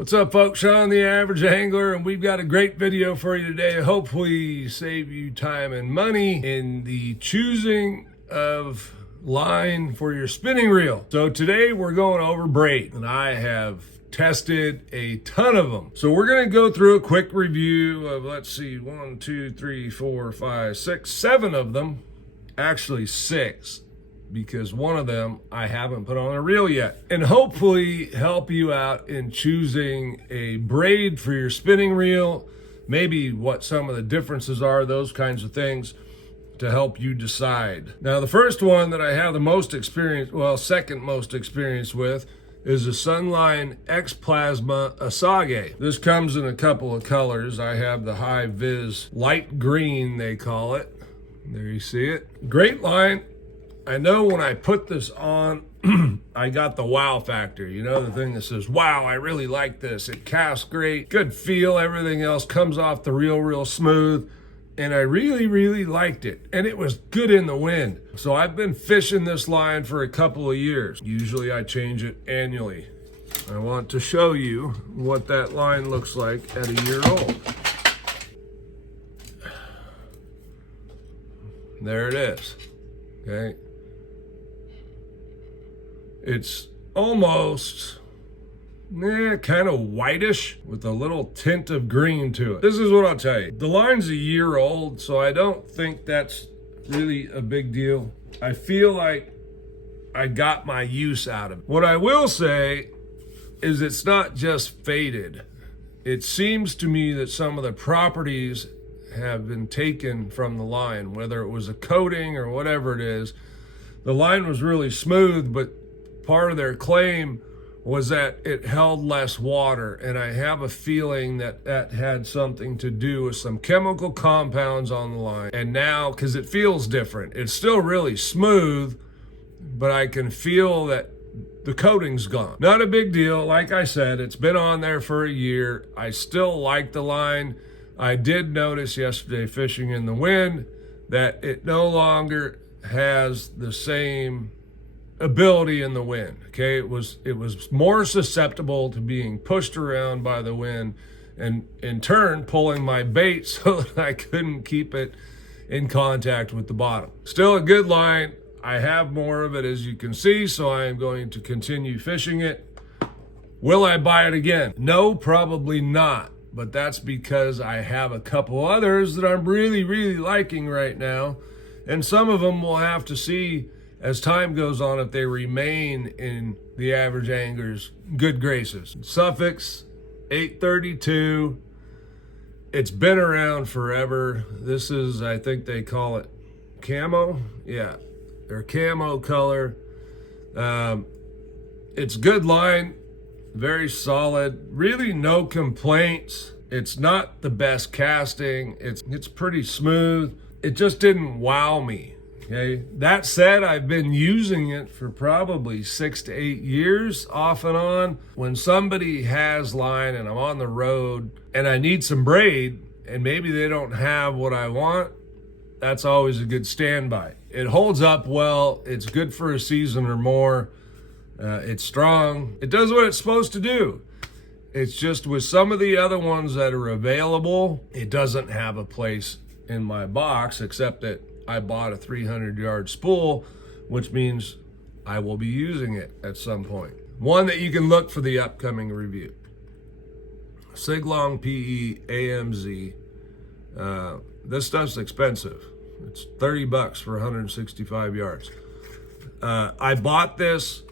What's up, folks? Sean, the Average Angler, and we've got a great video for you today. Hopefully save you time and money in the choosing of line for your spinning reel. So today we're going over Braid, and I have tested a ton of them. So we're going to go through a quick review of, let's see, 1, 2, 3, 4, 5, 6, 7 of them. Actually 6. Because one of them I haven't put on a reel yet, and hopefully help you out in choosing a braid for your spinning reel, maybe what some of the differences are, those kinds of things to help you decide. Now, the first one that I have the most experience, well, second most experience with, is the Sunline X Plasma Asage. This comes in a couple of colors. I have the high vis light green, they call it. There you see it. Great line. I know when I put this on, I got the wow factor. You know, the thing that says, wow, I really like this. It casts great, good feel, everything else comes off the reel real smooth. And I really liked it. And it was good in the wind. So I've been fishing this line for a couple of years. Usually I change it annually. I want to show you what that line looks like at a year old. There it is, okay? It's almost kind of whitish with a little tint of green to it. This is what I'll tell you. The line's a year old, so I don't think that's really a big deal. I feel like I got my use out of it. What I will say is it's not just faded. It seems to me that some of the properties have been taken from the line, whether it was a coating or whatever it is. The line was really smooth, but part of their claim was that it held less water, and I have a feeling that that had something to do with some chemical compounds on the line. And now, because it feels different, it's still really smooth, but I can feel that the coating's gone. Not a big deal. Like I said, it's been on there for a year. I still like the line. I did notice yesterday fishing in the wind that it no longer has the same ability in the wind. Okay, it was more susceptible to being pushed around by the wind, and in turn pulling my bait so that I couldn't keep it in contact with the bottom. Still a good line. I have more of it, as you can see, so I am going to continue fishing it. Will I buy it again? No, probably not, but that's because I have a couple others that I'm really liking right now, and some of them we'll have to see as time goes on if they remain in the average angler's good graces. Suffix 832. It's been around forever. This is, I think they call it camo. Yeah, they're camo color. It's good line, very solid, really no complaints. It's not the best casting. It's pretty smooth. It just didn't wow me. Okay. That said, I've been using it for probably 6 to 8 years off and on. When somebody has line and I'm on the road and I need some braid and maybe they don't have what I want, that's always a good standby. It holds up well. It's good for a season or more. It's strong. It does what it's supposed to do. It's just with some of the other ones that are available, it doesn't have a place in my box, except that I bought a 300-yard spool, which means I will be using it at some point. One that you can look for the upcoming review. Siglong PE AMZ. This stuff's expensive. It's 30 bucks for 165 yards. I bought this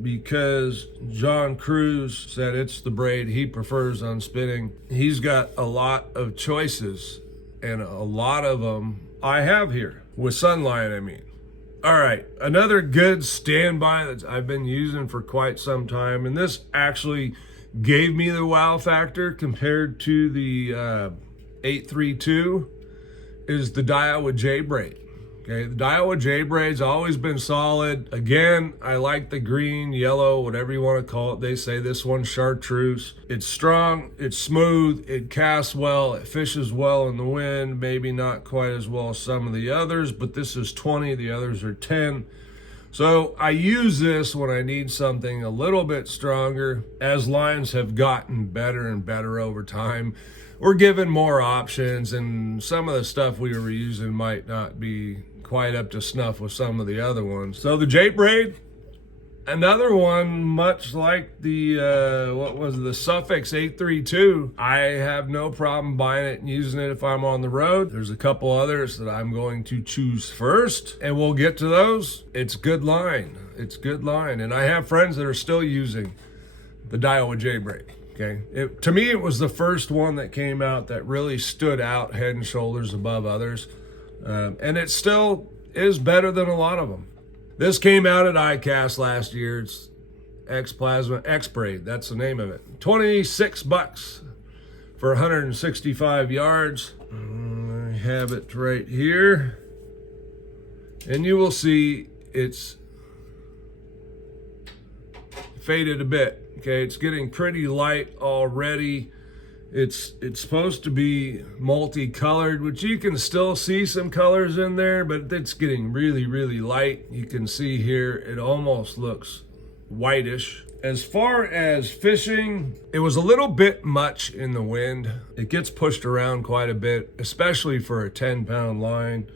because John Cruz said it's the braid he prefers on spinning. He's got a lot of choices, and a lot of them I have here, with Sunline, I mean. All right, another good standby that I've been using for quite some time, and this actually gave me the wow factor compared to the 832, is the Diaa JRA. Okay, the Diaa JRA's always been solid. Again, I like the green, yellow, whatever you want to call it. They say this one's chartreuse. It's strong, it's smooth, it casts well, it fishes well in the wind. Maybe not quite as well as some of the others, but this is 20, the others are 10. So I use this when I need something a little bit stronger. As lines have gotten better and better over time, we're given more options, and some of the stuff we were using might not be quite up to snuff with some of the other ones. So the J Braid, another one much like the the Suffix 832. I have no problem buying it and using it if I'm on the road. There's a couple others that I'm going to choose first, and we'll get to those. It's good line. It's good line, and I have friends that are still using the Diaa J Braid. Okay, to me, it was the first one that came out that really stood out head and shoulders above others, and it still is better than a lot of them. This came out at ICAST last year. It's X Braid. That's the name of it. $26 for 165 yards. I have it right here, and you will see it's faded a bit. Okay, it's getting pretty light already. It's supposed to be multicolored, which you can still see some colors in there, but it's getting really, really light. You can see here, it almost looks whitish. As far as fishing, it was a little bit much in the wind. It gets pushed around quite a bit, especially for a 10-pound line.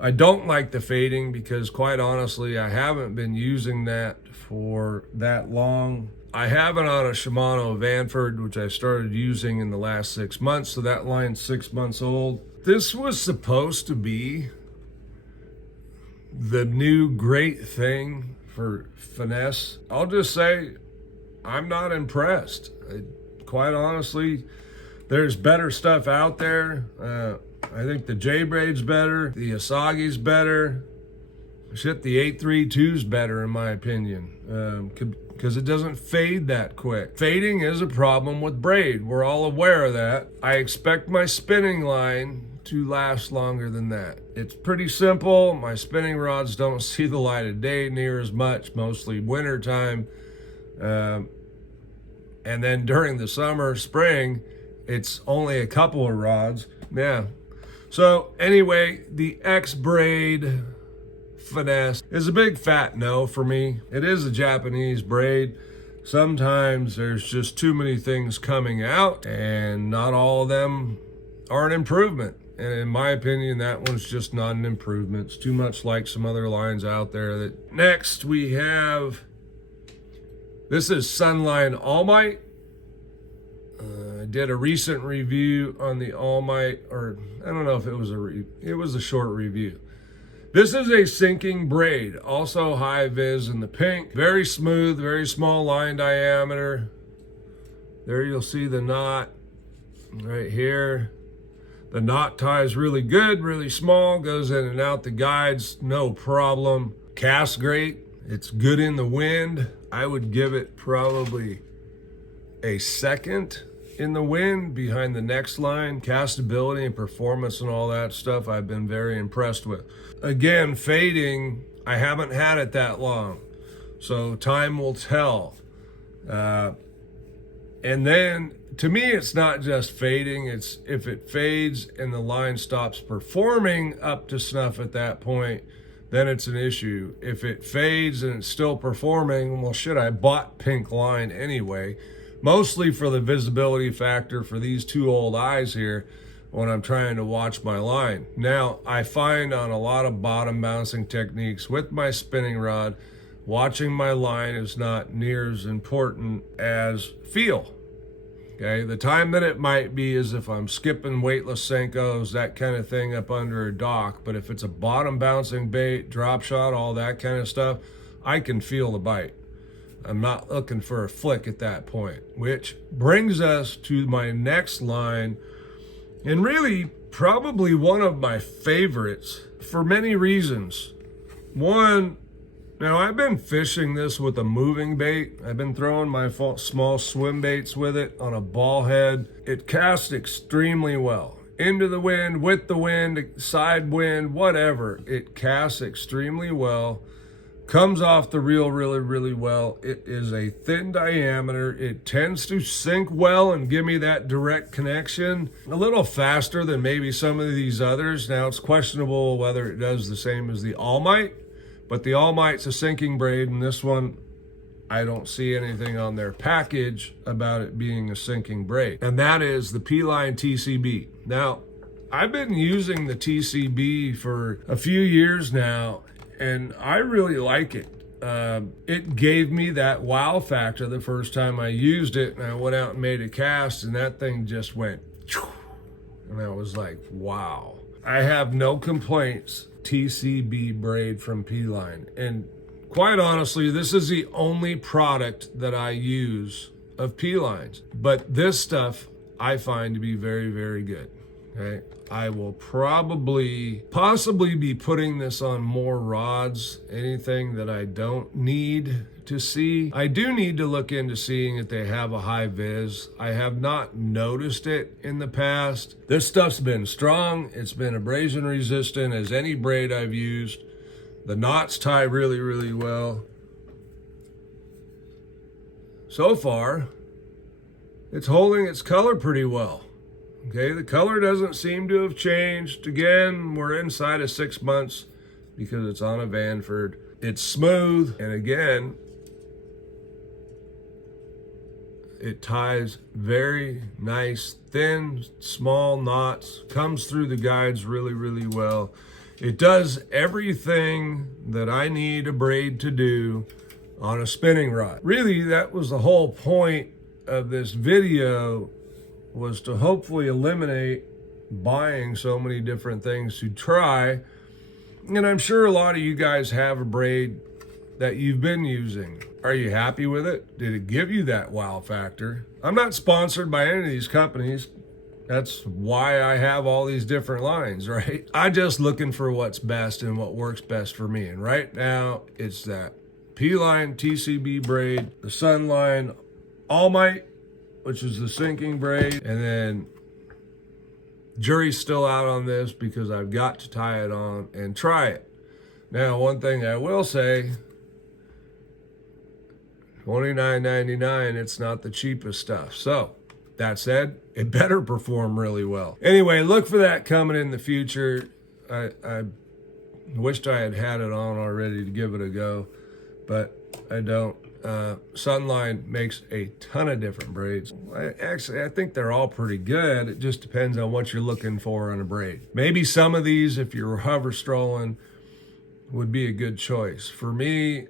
I don't like the fading because, quite honestly, I haven't been using that for that long. I have it on a Shimano Vanford, which I started using in the last 6 months, so that line's 6 months old. This was supposed to be the new great thing for finesse. I'll just say, I'm not impressed. Quite honestly, there's better stuff out there. I think the J Braid's better, the Asagi's better. Shit, the 832's better in my opinion, because it doesn't fade that quick. Fading is a problem with braid. We're all aware of that. I expect my spinning line to last longer than that. It's pretty simple. My spinning rods don't see the light of day near as much, mostly winter time. And then during the summer, spring, it's only a couple of rods. Yeah. So anyway, the X Braid finesse is a big fat no for me. It is a Japanese braid. Sometimes there's just too many things coming out, and not all of them are an improvement. And in my opinion, that one's just not an improvement. It's too much like some other lines out there. That next we have, this is Sunline All Might. I did a recent review on the All Might, or I don't know if it was it was a short review. This is a sinking braid, also high vis in the pink. Very smooth, very small line diameter. There you'll see the knot right here. The knot ties really good, really small, goes in and out the guides, no problem. Casts great, it's good in the wind. I would give it probably a second in the wind behind the next line. Castability and performance and all that stuff I've been very impressed with. Again, fading, I haven't had it that long, so time will tell. And then to me, it's not just fading, it's if it fades and the line stops performing up to snuff at that point, then it's an issue. If it fades and it's still performing, well shit, I bought pink line anyway, mostly for the visibility factor for these two old eyes here when I'm trying to watch my line. Now, I find on a lot of bottom bouncing techniques with my spinning rod, watching my line is not near as important as feel. Okay, the time that it might be is if I'm skipping weightless Senkos, that kind of thing up under a dock. But if it's a bottom bouncing bait, drop shot, all that kind of stuff, I can feel the bite. I'm not looking for a flick at that point, which brings us to my next line, and really probably one of my favorites for many reasons. One, now I've been fishing this with a moving bait. I've been throwing my small swim baits with it on a ball head. It casts extremely well. Into the wind, with the wind, side wind, whatever. It casts extremely well. Comes off the reel really, really well. It is a thin diameter. It tends to sink well and give me that direct connection a little faster than maybe some of these others. Now, it's questionable whether it does the same as the All Might, But the All Might's a sinking braid, and this one, I don't see anything on their package about it being a sinking braid. And that is the P-Line TCB. Now, I've been using the TCB for a few years now, and I really like it. It gave me that wow factor the first time I used it, and I went out and made a cast, and that thing just went, and I was like, wow. I have no complaints. TCB braid from P-Line. And quite honestly, this is the only product that I use of P-Lines. But this stuff I find to be very, very good. Okay, I will possibly be putting this on more rods. Anything that I don't need to see. I do need to look into seeing if they have a high vis. I have not noticed it in the past. This stuff's been strong. It's been abrasion resistant as any braid I've used. The knots tie really, really well. So far, it's holding its color pretty well. Okay, the color doesn't seem to have changed. Again, we're inside of 6 months because it's on a Vanford. It's smooth, and again, it ties very nice, thin, small knots, comes through the guides really, really well. It does everything that I need a braid to do on a spinning rod. Really, that was the whole point of this video, was to hopefully eliminate buying so many different things to try. And I'm sure a lot of you guys have a braid that you've been using. Are you happy with it? Did it give you that wow factor? I'm not sponsored by any of these companies. That's why I have all these different lines, right? I'm just looking for what's best and what works best for me. And right now, it's that P-Line TCB braid, the Sunline All Might, which is the sinking braid, and then jury's still out on this because I've got to tie it on and try it. Now, one thing I will say, $29.99, it's not the cheapest stuff. So, that said, it better perform really well. Anyway, look for that coming in the future. I wished I had it on already to give it a go, but I don't. Sunline makes a ton of different braids. I think they're all pretty good. It just depends on what you're looking for on a braid. Maybe some of these, if you're hover strolling, would be a good choice. For me,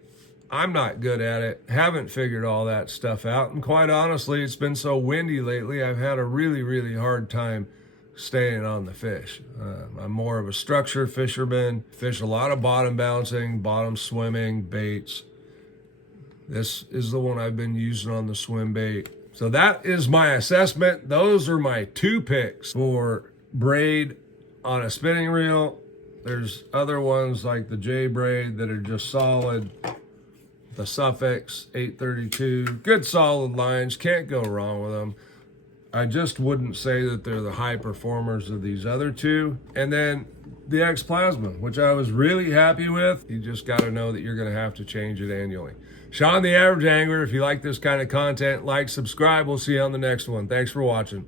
I'm not good at it. Haven't figured all that stuff out. And quite honestly, it's been so windy lately, I've had a really, really hard time staying on the fish. I'm more of a structure fisherman. Fish a lot of bottom bouncing, bottom swimming, baits. This is the one I've been using on the swim bait. So that is my assessment. Those are my 2 picks for braid on a spinning reel. There's other ones like the J braid that are just solid. The suffix 832, good solid lines, can't go wrong with them. I just wouldn't say that they're the high performers of these other 2. And then the X Plasma, which I was really happy with. You just got to know that you're going to have to change it annually. Sean the Average Angler, if you like this kind of content, like, subscribe. We'll see you on the next one. Thanks for watching.